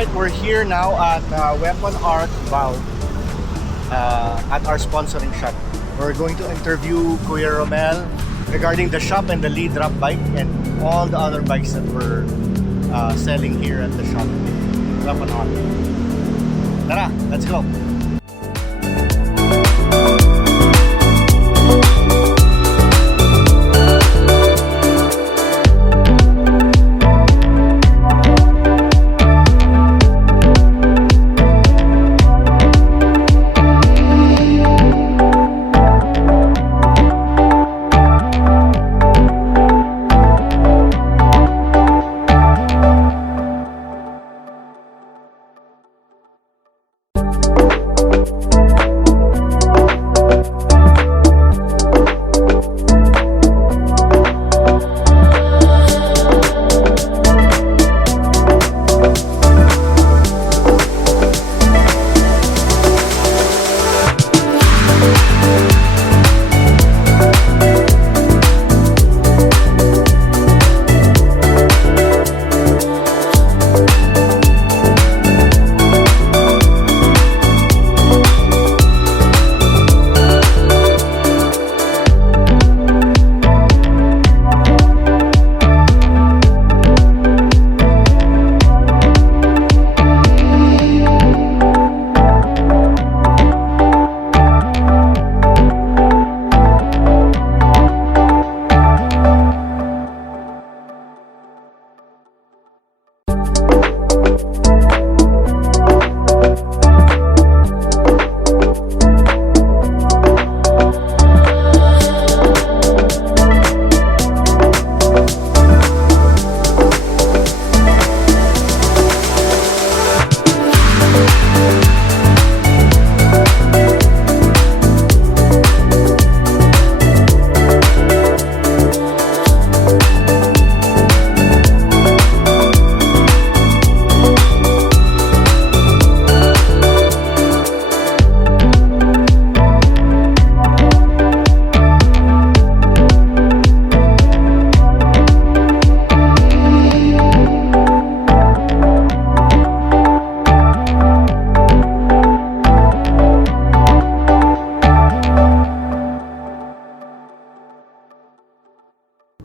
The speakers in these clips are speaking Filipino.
Alright, we're here now at Weapon Art Valve at our sponsoring shop. We're going to interview Kuya Romel regarding the shop and the lead drop bike and all the other bikes that we're selling here at the shop. Weapon Art. Tara, let's go!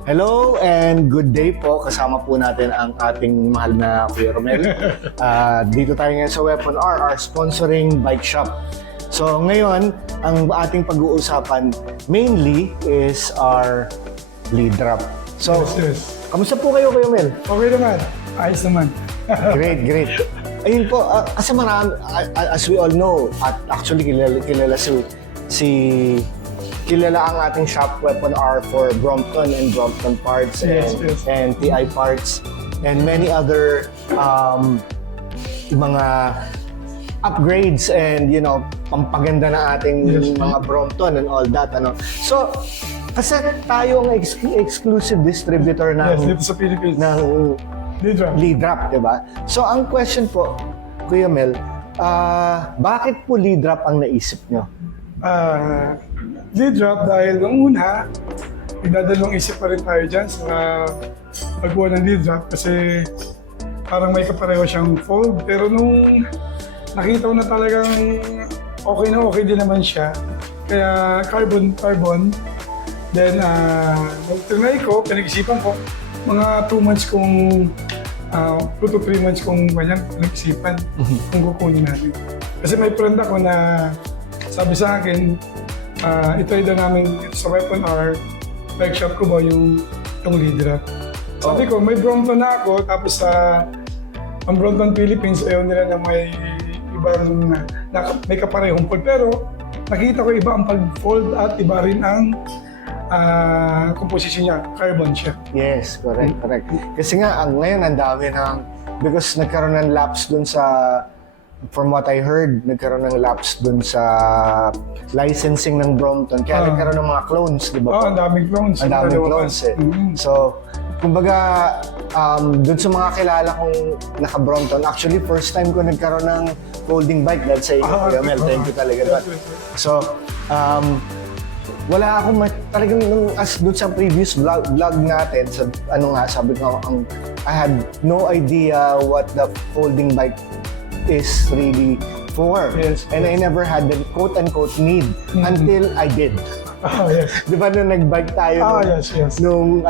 Hello and good day po. Kasama po natin ang ating mahal na Kuya Romel. Dito tayo ngayon sa Weapon R, our sponsoring bike shop. So ngayon, ang ating pag-uusapan mainly is our lead drop. So, Yes. kamusta po kayo, Kuya Romel? Okay naman. Ayos naman. Great. Ayun po, kasi marami, as we all know, at actually kilala ang ating shop, Weapon R, for Brompton and Brompton parts and TI parts and many other mga upgrades and pampaganda na ating mga Brompton and all that. So, kasi tayo ang exclusive distributor ng Yes, dito sa Philippines. ng lead drop, diba? So, ang question po, Kuya Mel, bakit po lead drop ang naisip nyo? Lead drop dahil nung una, nagdadalawang isip pa rin tayo dyan sa pagbuo ng lead drop kasi parang may kapareho siyang fold. Pero nung nakita ko na talagang okay din naman siya, kaya carbon. Then, nung tinry ko, pinag-isipan ko, mga 2 months kong 2 to 3 months kong pinag-isipan kung kukunin natin. Kasi may friend ako na sabi sa akin, itry daw namin sa Weapon R, bike shop ko ba yung lead drop. Sabi ko, may Brompton na ako, tapos ang Brompton Philippines, ayaw nila na may ibang, may kaparehong fold. Pero nakita ko iba ang pag-fold at iba rin ang composition niya, carbon siya. Yes, correct. Kasi nga, ngayon ang dami because nagkaroon ng lapse dun sa, from what I heard, nagkaroon ng lapse dun sa licensing ng Brompton. Kaya nagkaroon ng mga clones, di ba po? Ang daming clones. Ang daming clones eh. So, kumbaga, dun sa mga kilala kong naka-Brompton, actually, first time ko nagkaroon ng folding bike dahil sa inyo, Kuya Mel. Thank you talaga. So, wala akong talagang nung as doon sa previous vlog natin, sa ano nga, sabi ko, I had no idea what the folding bike is really for. Yes, And I never had the quote-unquote need until I did. Oh, yes. Di ba nung nag-bike tayo Yes. nung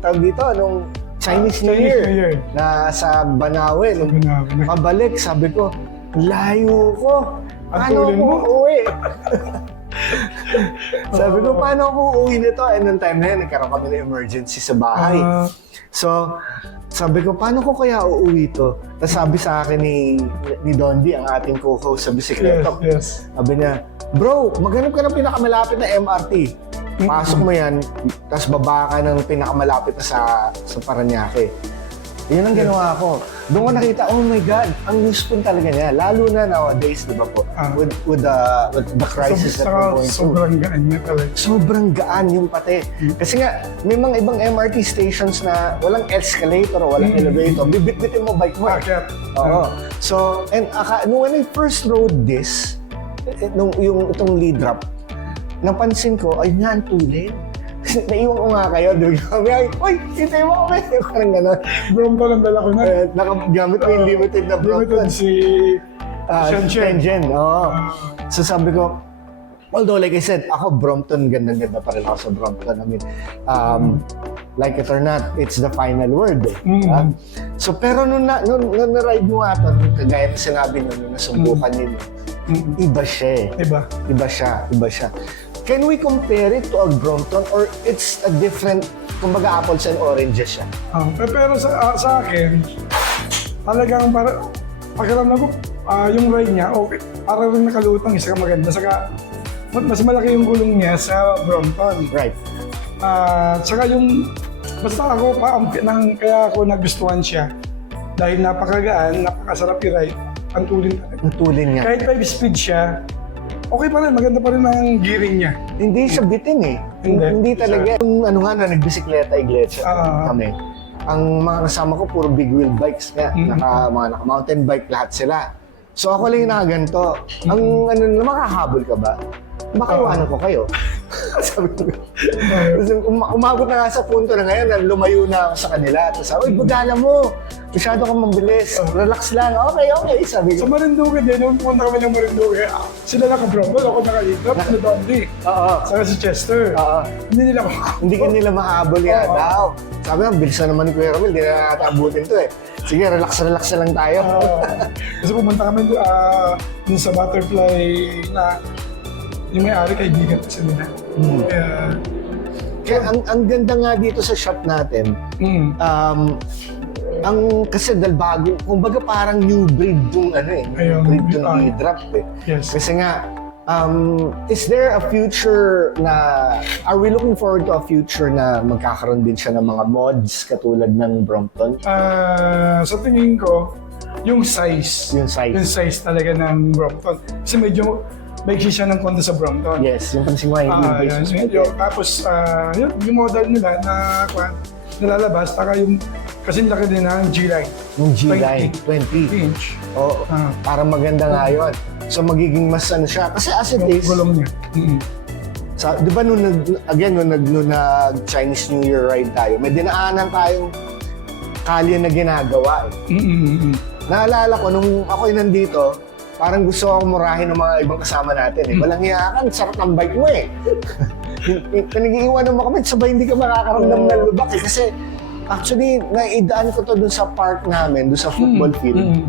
tawag dito, nung Chinese New Year na sa Banawe. Nung pabalik, sabi ko, layo ko. Paano tulin ako mo? uuwi? Sabi ko, paano ako uuwi nito? And nung time na yun, nagkaroon kami ng emergency sa bahay. So, sabi ko, paano ko kaya uuwi to? Tapos sabi sa akin ni Dondi, ang ating co-host sa Bisikleto. Yes. Sabi niya, bro, maghanap ka ng pinakamalapit na MRT. Pasok mo yan, tapos baba ka ng pinakamalapit na sa Parañaque. Yun ang ginawa ko. Doon ko nakita, oh my God, ang useful talaga niya. Lalo na nowadays, di ba po? With the crisis that we're going through. Sobrang gaan niya talaga. Sobrang gaan yung pati. Kasi nga, may mga ibang MRT stations na walang escalator o walang elevator. Bibit-bitin mo bike mo. Bakit? Oo. So, and when I first rode this, itong lead drop, napansin ko, ay nga, ang tulin. Naiwan ko nga kayo, doon kami, uy, hintay mo kami. Parang gano'n. Brompton ang dala ko na. Nakagamit ko yung limited na Brompton. Limited si Shenzhen. Oo. So sabi ko, although like I said, ako Brompton, ganda-ganda pa rin ako sa Brompton. I mean, like it or not, it's the final word. So pero nung na-ride mo nga ito, kagaya na sinabi nung nasubukan nyo, iba siya eh. Iba siya. Can we compare it to a Brompton or it's a different, kumbaga apples and oranges siya? Pero sa akin, talagang pakiramdam ko, yung ride niya, okay, para rin nakalutang, isa ka maganda. Saka, mas malaki yung gulong niya sa Brompton. Right. Saka basta ako, kaya ako nagustuhan siya. Dahil napakagaan, napakasarap i-ride, ang tulin talaga. Ang tulin niya. Kahit 5 speed siya, okay pa rin, maganda pa rin ang gearing niya. Hindi siya bitin eh. Hindi talaga. Yung na nagbisikleta, iglesia kami. Ang mga kasama ko, puro big wheel bikes nga. Mga naka-mountain bike, lahat sila. So ako lang yung nakaganto. Ang makahabol ka ba? Baka iwanan ko kayo. Sabi ko. Umabot na nga sa punto na ngayon na lumayo na ako sa kanila. Tapos sabi, bagala mo. Masyado kang mabilis. Relax lang. Okay. Sabi ko. Sa Marinduque din, nung pumunta kami ng Marinduque, sila naka-Brompton, ako naka-Litrap, na Dondi. Saka si Chester. Hindi nila mahabol yan daw. Sabi nga, bilisan naman ni Kuya Romel, hindi na nataabutin to eh. Sige, relax na lang tayo. Kasi pumunta kami dun sa Butterfly na yung may-ari, kaibigan kasi nila. Kaya ang ganda nga dito sa shop natin, kasi dahil bago, kumbaga parang new breed yung breed yung lead drop eh. Yes. Kasi nga, is there a future na, are we looking forward to a future na magkakaroon din siya ng mga mods katulad ng Brompton? Sa tingin ko, yung size. Yung size talaga ng Brompton. Kasi medyo maiksi siya ng konti sa Brompton. Yes, yung pansing mo tapos, yung model nila na nalalabas, kasi laki din ng G-Line. Yung G-Line, 20 inch. Oo, para maganda nga yun. So magiging mas siya. Kasi as it is, gulong niya. Di ba nung nag-Chinese New Year ride tayo, may dinaanan tayong kalye na ginagawa eh. Naalala ko, nung ako'y nandito, parang gusto akong murahin ng mga ibang kasama natin eh. Walang hiyakan, sarap ng bike mo eh. Pinag-iiwanan mo kami, sabay hindi ka makakaramdam ng lubak eh. Kasi actually, naidaan ko to dun sa park namin, dun sa football field.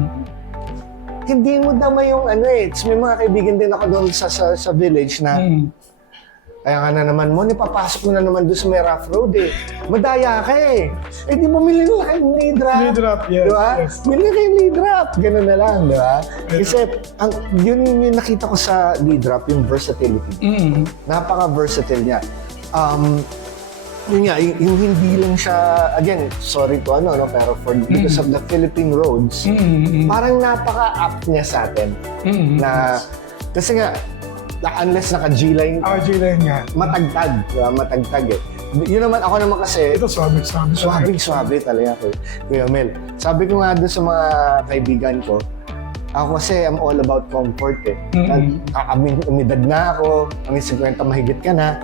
Hindi mo dama yung may mga kaibigan din ako doon sa village na kaya nga na naman mo, papasok mo na naman doon sa may rough road eh. Madaya ka eh. Eh di bumili na kayong lead drop. Lead drop, yes. Diba? Yes. Bili na kayong lead drop. Ganun na lang, di ba? Kasi yun yung nakita ko sa lead drop, yung versatility. Napaka-versatile niya. Yun nga, yung hindi lang siya, again, sorry to pero because of the Philippine roads, parang napaka-apt niya sa atin. Na, kasi nga, unless naka-G-line, G-Line nga. matagtag, diba? Matagtag eh. Yun naman, ako naman kasi, Ito Suabe talaga, Kuya Mel. Sabi ko nga doon sa mga kaibigan ko, Ako kasi I'm all about comfort eh. Umidad na ako, 50 mahigit ka na.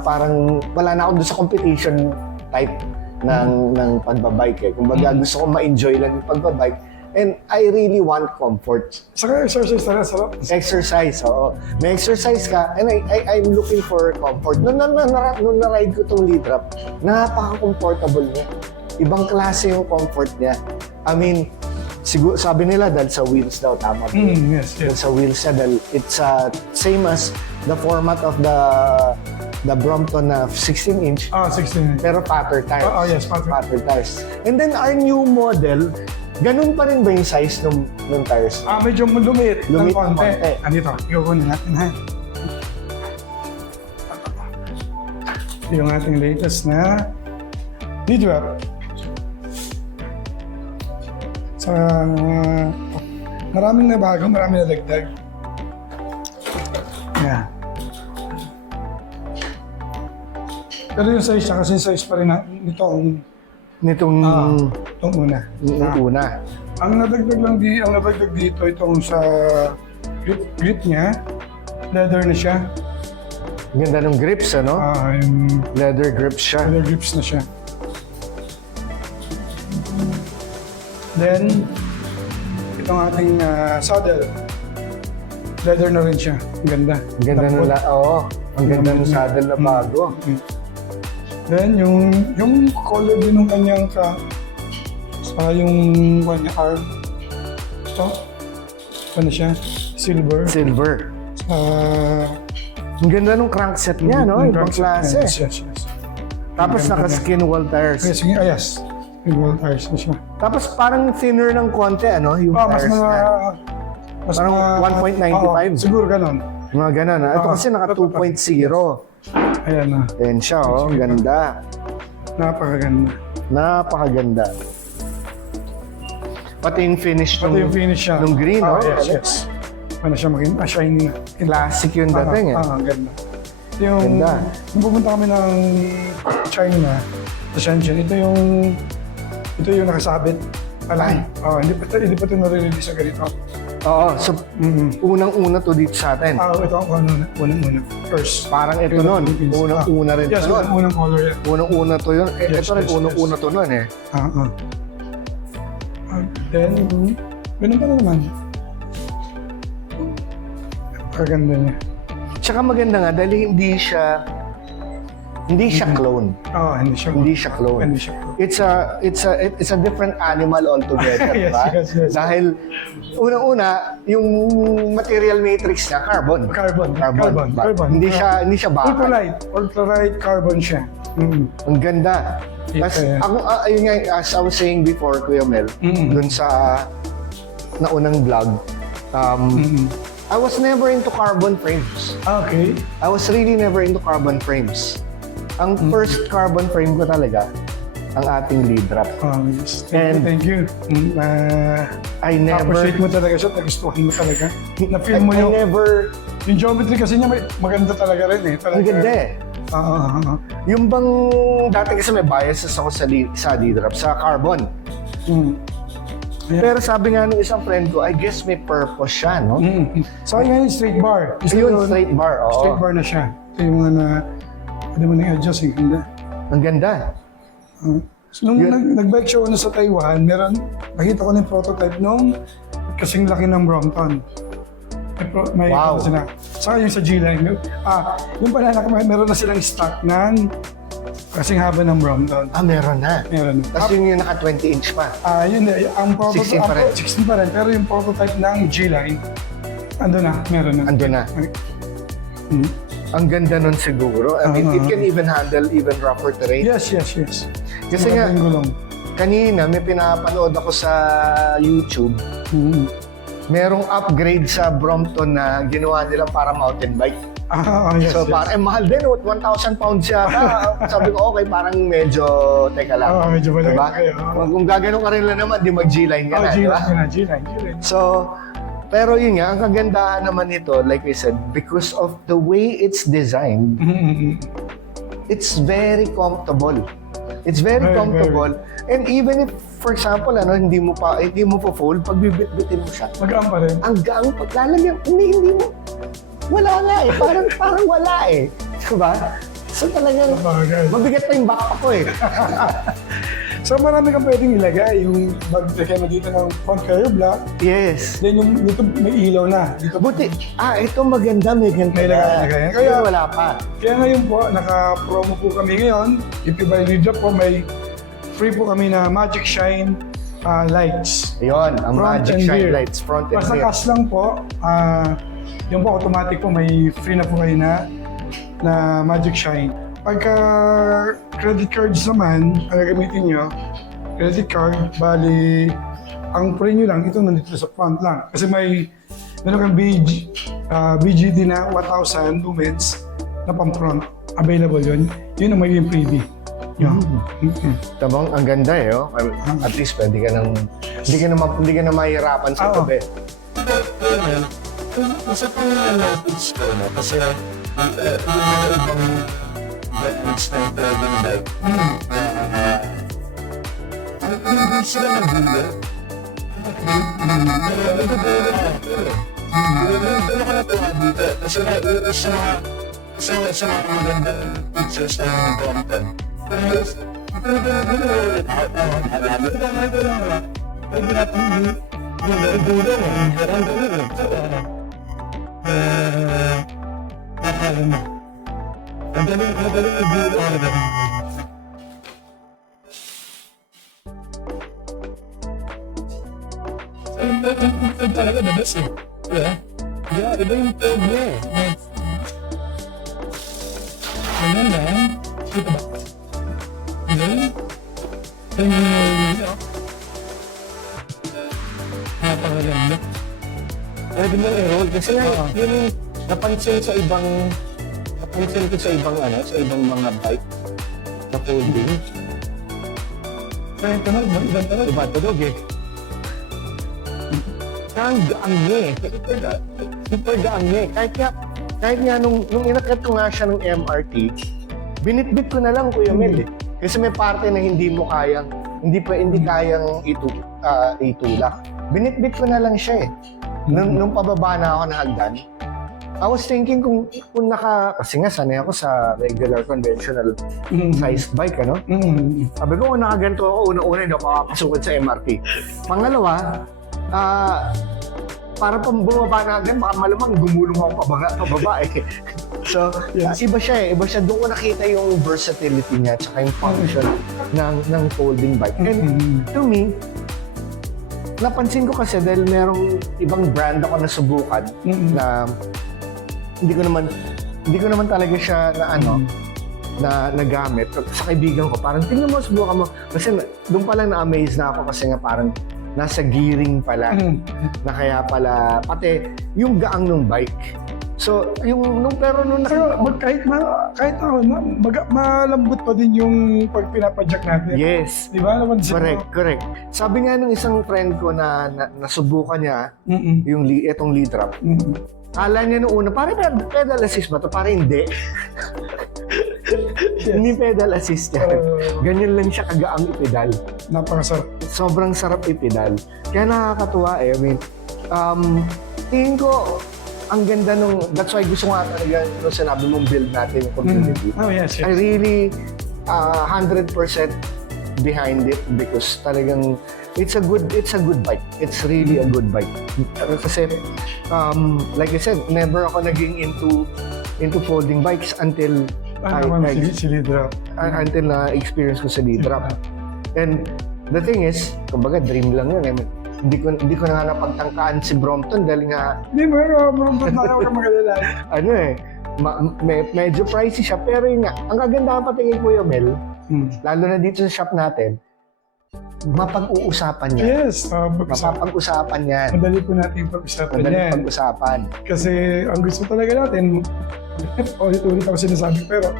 Parang wala na ako doon sa competition type ng pagbabike eh. Kumbaga gusto ko ma-enjoy lang yung pagbabike. And I really want comfort. Saka exercise na sarap. Exercise, oo. May exercise ka, and I'm looking for comfort. Nung na-ride ko itong lead wrap, napaka-comfortable niya. Ibang klase yung comfort niya. I mean, siguro, sabi nila dahil sa wheels daw, tama ba? Yes. Dahil sa wheels niya, dahil it's same as the format of the Brompton na 16-inch, 16. pero patter tires. Yes, patter. Tires. And then our new model, ganun pa rin ba yung size ng tires? Medyo lumit ng Lumit ng konti. konti. Andito, ikukunin natin ha. Yung ating latest na lead wrap. Sa maraming nabago, maraming nadagdag. Yeah. Pero yung size niya, kasi size pa rin nitong Nitong una. una. Ang nadagdag dito itong sa grip niya, leather na siya. Ganda ng grips, ano? Yung Leather grips siya. leather grips na siya. Then, itong ating saddle, leather na rin siya. Ang ganda. Ang ganda nila, oo. Ang ganda ng saddle na bago. Then, yung color din ng kanyang yung kanyang arm. Ito na siya. Silver. Silver. Uh, Ang ganda ng crankset niya, no? Ibang klase. Yes. Tapos naka-skin wall tires. Yes. Yung wall tires na siya. Tapos parang thinner ng konti, ano? Yung tires na. Parang 1.95. Siguro ganon. Mga ganun, ha? Ito kasi naka 2.0. Ayan na. Ayan siya, oh. Ang ganda. Napakaganda. Napakaganda. Pati yung finish Pati yung finish niya. nung green, no? Yes. Ano siya maging shiny. Classic yung dating, eh. Ang ganda. Yung Ganda. nung pupunta kami ng China, sa Shenzhen, ito yung nakasabit. Alam. Hindi pa ito nare-release sa ganito. Oo, so unang-una to dito sa atin. Ito ang unang-una. First. Parang ito nun. Unang-una rin Yes, to nun. unang color yan. Unang-una to yun. Yes, Ito rin yes, unang-una to nun, eh. Then, ganun pa na naman. Kaganda niya. Tsaka maganda nga dahil hindi siya clone. Hindi siya. Hindi siya clone. Hindi siya clone. It's a different animal altogether, Yes, diba? yes. Dahil unang-una, yung material matrix niya carbon. Carbon. Hindi siya bakal. Ultralight carbon siya. Ang ganda. Tapos Yeah. ako, ayun nga, as I was saying before, Kuya Mel, dun sa naunang vlog, I was never into carbon frames. Okay. I was really never into carbon frames. Ang first carbon frame ko talaga, ang ating lead wrap. Yes. And- Thank you. I never... Appreciate mo talaga siya, nagustuhan mo talaga. Na-feel mo I yung never... geometry kasi niya maganda talaga rin eh. Ang ganda eh. Yung bang... Dati kasi may biases ako sa lead wrap, sa carbon. Yeah. Pero sabi nga ng isang friend ko, I guess may purpose siya, no? So yun yung straight bar. Yun, straight bar, oo. Straight bar na siya. Ito yung mga pwede mo nang adjust eh. Ganda. Ang ganda. So nung nag-bike show na sa Taiwan, nakita ko na yung prototype nung kasing laki ng Brompton. May Wow. kasi na. Saka yung sa G-Line. Yung pala, meron na silang stock ng kasing haba ng Brompton. Meron na. Meron. Tapos yung naka 20-inch pa. Yun eh, ang prototype, 16 pa rin. 16 pa rin, pero yung prototype ng G-Line, meron na. Ando na. Ang ganda nun siguro. I mean, it can even handle even rougher terrain. Yes. Kasi nga, Magandang gulong. kanina may pinapanood ako sa YouTube. Merong upgrade sa Brompton na ginawa nila para mountain bike. Yes, So parang mahal din, 1,000 pounds yata. Sabi ko, okay, parang medyo, teka lang. Medyo malaki Diba? kayo. Kung gaganon ka rin lang naman, di mag-G-line ka na, diba? G-Line. So, pero yun nga, ang kagandahan naman nito, like I said, because of the way it's designed, it's very comfortable. It's very Very, comfortable. And even if, for example, hindi mo pa fold, pag bibit-bitin mo siya, Magaan pa rin. ang gaang paglalagyan, hindi mo, wala nga eh, parang wala eh. Diba? So talagang, Bagay. mabigat pa yung backpack ko eh. So marami kang pwedeng ilagay. Yung maglagay mo dito ng front carrier block. Yes. Then yung dito may ilaw na. Dito Buti, ito maganda, may ganito May lagay. Kaya Kaya- wala pa. Kaya ngayon po, naka-promo po kami ngayon. If you buy lead drop po, may free po kami na Magic Shine lights. Yun, ang Front Magic and Shine rear. lights, front and Basta rear. cash lang po. Yung po automatic po, may free na po kayo na Magic Shine. Pagka credit cards naman, ang gagamitin nyo, credit card, bali, ang free nyo lang, ito nandito sa front lang. Kasi meron kang BGT na 1,000 lumens na pang-front. Available yun. Yun ang magiging freebie. Yun. Tabang, ang ganda eh, oh. At least pwede ka nang, hindi ka na mahirapan sa Oo. gabi. Isa pang notice ko na kasi ibang instant driving bike. Hindi sila nagulat. Kasi sa mga maganda pictures na yung content. Talaga the best eh. Yeah, iba yung tone niya eh. Ganyan na. Kita ba? Ganyan. Ganyan yun. Napakaganda. Pwede mo i-roll kasi nga, yun yung napansin ko sa ibang mga bike na folding. Kaya tunog mo, ibang tunog. Diba, tunog eh. Ang gaang niya eh. Super gaang niya eh. Kahit nga nung inakyat ko nga siya ng MRT, binitbit ko na lang Kuya Mel eh. Kasi may parte na hindi kayang itulak. Binitbit ko na lang siya eh. Nung pababa na ako ng hagdan, I was thinking kung kasi nga sanay ako sa regular conventional sized bike, ano? Sabi ko, kung nakaganto ako, una-una hindi ako makakasukod sa MRT. Pangalawa, para pang bumaba na hagdan, baka malamang gumulong ako pababa eh. So, Yes. iba siya eh. Iba siya. Doon ko nakita yung versatility niya at saka yung function ng folding bike. And to me, napansin ko kasi dahil merong ibang brand ako nasubukan na hindi ko naman talaga siya na nagamit. Sa kaibigan ko, parang tingnan mo, subukan mo. Kasi doon pa lang na-amaze na ako kasi nga parang nasa gearing pala. Na kaya pala, pati yung gaang ng bike. So, pero nung Pero kahit ako, malambot pa din yung pag pinapadyak natin. yes. Di ba? Napansin mo? Correct. Sabi nga ng isang friend ko na nasubukan niya yung itong lead drop. Kala niya nung una, parang pedal assist ba to? Parang hindi. Hindi pedal assist yan. Ganyan lang siya kagaang ipedal. Napakasarap. Sobrang sarap ipedal. Kaya nakakatuwa eh. I mean, tingin ko, ang ganda that's why gusto nga talaga nung sinabi mong build natin yung community. Oh, yes. I really 100% behind it because talagang it's a good bike. It's really a good bike. Kasi like I said, never ako naging into folding bikes until until na-experience ko sa lead drop. And the thing is, kumbaga dream lang yun. I mean, hindi ko na nga napagtangkaan si Brompton dahil nga Hindi mo, Brompton na ako magalala. medyo pricey siya, pero yun nga, ang kagandahan pa tingin ko yung Mel, lalo na dito sa shop natin, mapag-uusapan niya. Yes. Mapapag-usapan yan. Madali po natin pag-usapan Madali yan. pag-usapan. Kasi ang gusto talaga natin, ulit-ulit ako sinasabi, pero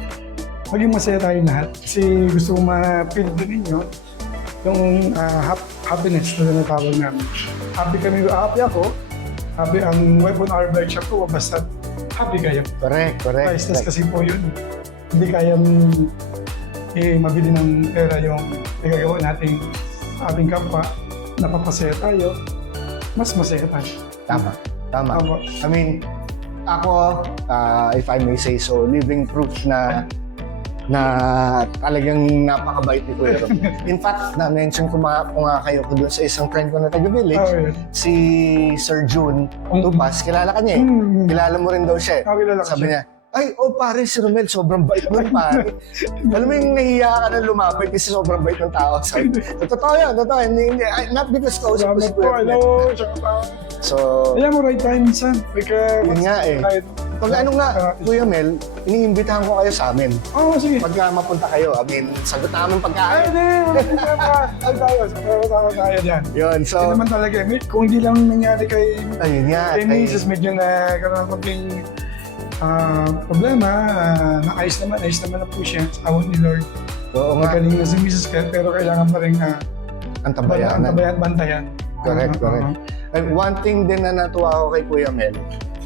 maging masaya tayong lahat. Kasi gusto ko ma-feel din ninyo yung happiness na natawag namin. Happy ako. Happy ang Weapon R Bike Shop ko, basta happy kayo. Correct. Priceless kasi po yun. Hindi kayang mabili ng pera yung igagawa nating ating kapwa, napapasaya tayo, mas masaya tayo. Tama. Tama. I mean, ako, if I may say so, living proof na talagang napakabait ni Kuya Rom. In fact, na-mention ko nga kayo ko doon sa isang friend ko na taga-village, Okay. si Sir June Tupas, kilala ka niya eh. Kilala mo rin daw siya eh. Kilala ko Sabi siya. niya, ay, pare, si Romel, sobrang bait nun, pare. Alam mo yung nahiya ka na lumapit kasi sobrang bait ng tao. Sabi, totoo yan. Hindi, not because kausap ko si Salamat po, Kuya Romel. hello, siya ka. So, Alam mo, right time, son. Yun nga eh. pag ano nga, Kuya Mel, iniimbitahan ko kayo sa amin. Oo, sige. Pagka mapunta kayo, I mean, sagot namin Ay, pagkain. hindi. Wala problema. Ay, tayo. Sama tayo dyan. Yun, Hindi so, naman talaga. Kung hindi lang nangyari kay ayun nga. Mrs. medyo na karoon ng konting problema. Ayos naman na po siya sa awon ni Lord. Oo nga, Magaling na si Mrs. Kat, pero kailangan pa rin ang tabayanan. bantayan. Correct. And one thing din na natuwa ako kay Kuya Mel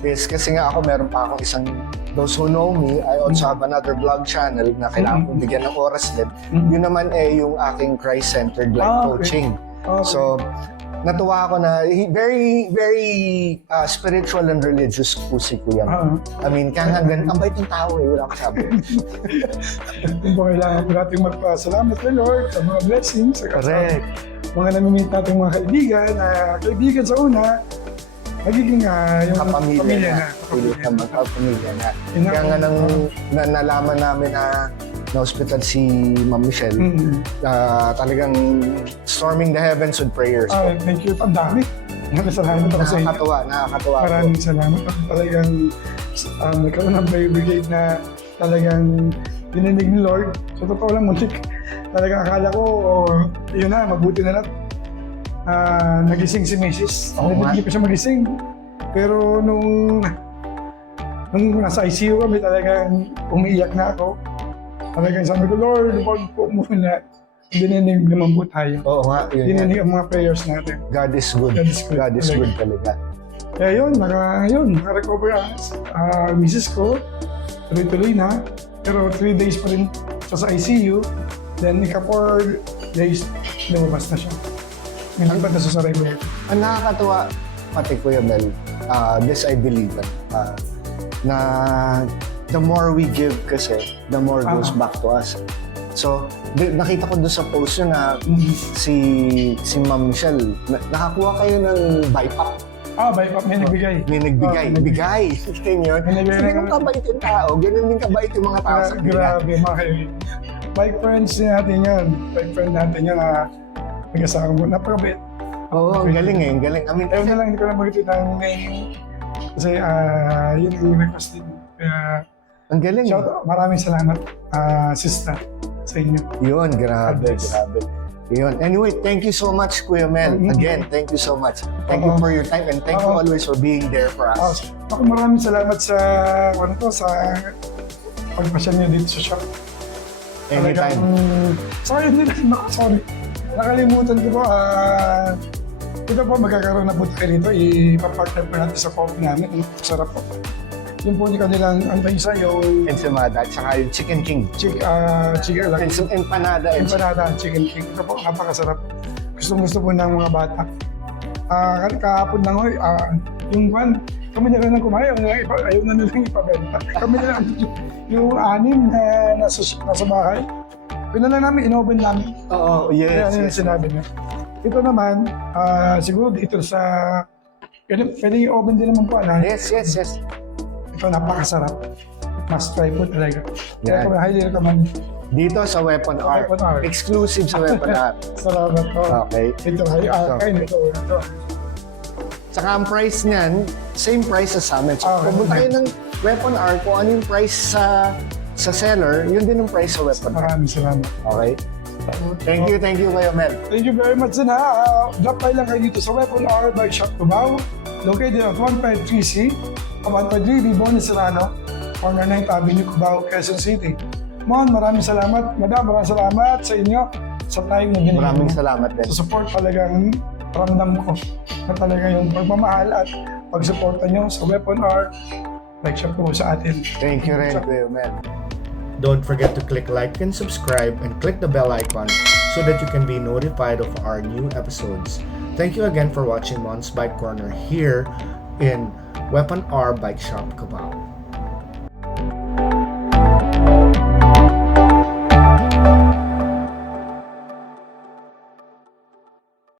is kasi nga ako meron pa akong isang, those who know me, I also have another vlog channel na kailangan kong bigyan ng oras din. Yun naman yung aking Christ-centered life Okay. coaching. Okay. So, natuwa ako na very, very spiritual and religious po si Kuya Mel. I mean, kaya hanggang ang bait ng tao wala ko sabi. Kung ba kailangan po natin magpasalamat kay Lord sa mga blessings, sa Correct. mga namimit natin mga kaibigan sa una, magiging yung Kapamilya na. Ulit na magkapamilya na. Kaya nga nang nalaman namin na na-hospital si Ma'am Michelle, talagang storming the heavens with prayers. Thank you. Ang dami. Salamat ako sa inyo. Nakakatawa. Maraming salamat. Talagang nagkaroon ng prayer brigade na talagang dininig ni Lord. Sa totoo lang, muntik. Talagang akala ko, yun na, mabuti na lang. Nagising si Mrs. Oo nga. Hindi pa siya magising. Pero nung nasa ICU kami, talagang umiiyak na ako. Talagang sabi ko, Lord, huwag po muna. Dininig naman po tayo. Oo nga, yun yan. Dininig ang mga prayers natin. God is good. God is good. God is good talaga. Kaya yun, naka-recover ang misis ko. Tuloy-tuloy na. Pero 3 days pa rin siya sa ICU. Then, 4 days, lumabas na siya. Nilipat na siya sa regular. Ang nakakatawa, pati Kuya Mel, this I believe, na the more we give kasi, the more goes back to us. So, nakita ko doon sa post yun na si Ma'am Michelle, nakakuha kayo ng BiPAP. BiPAP, may nagbigay. May nagbigay. Bigay. Yun. Nagbigay So, ganun kabait yung tao. Ganun din kabait yung mga tao sa kanila. Grabe, mga kaibigan. Bike friends natin yan. Bike friend natin yan na nag-asama mo. Napakabait. Oo, ang galing eh. Ang galing. I mean, Ayaw na lang, hindi ko lang mag-tweet ang name. Kasi yun yung request din. Kaya, ang galing. shout out, maraming salamat, sister, sa inyo. Yun, grabe, Advice. grabe. Yun. Anyway, thank you so much, Kuya Mel. Again, thank you so much. Thank you for your time and thank you always for being there for us. Ako maraming salamat sa pagpasyal niyo dito sa shop. Anytime. Sorry, nakalimutan ko po. Ito po, magkakaroon na po tayo rito. Ipapartner po natin sa coffee namin. Sarap po. Yung po ni kanilang antaysa, yung Ensimada at saka yung Chicken King. chicken lang. Empanada. Empanada, chicken king. Ito po, napakasarap. Gusto po ng mga bata. Kahapon lang ho, yung kami na lang kumain, ayaw na nilang ipabenta. Kami na lang, yung 6 na nasa bahay, yun na lang namin, in-oven namin. Oo, Kaya yes. ano yung sinabi niya. Ito naman, siguro dito sa, pwede yung oven din naman po, Yes. Ito napakasarap. Must try po talaga. Kaya Yan. ko highly recommend. Dito sa Weapon Art. Weapon Art. Exclusive sa Weapon Art. Salamat po. Okay. Ito, kain ito. Saka ang price niyan, same price as sa amin. So, pumunta kayo ng Weapon Art, kung ano yung price sa seller, yun din ang price sa Weapon Art. Maraming salamat. Okay? Thank you, Kuya Mel. Thank you very much din ha. Drop by lang kayo dito sa Weapon Hour by Shop Cubao. Located at 153C, 153B Bonnie Serrano, corner 9th Avenue, Cubao, Quezon City. Maraming salamat. Madam, maraming salamat sa inyo sa time na ginagawa. Maraming salamat din. Sa support talagang ramdam ko na talaga yung pagmamahal at pagsuporta nyo sa Weapon Hour by Shop Cubao sa atin. Thank you rin, Kuya Mel. Don't forget to click like and subscribe and click the bell icon so that you can be notified of our new episodes. Thank you again for watching Mon's Bike Corner here in Weapon R Bike Shop Cubao.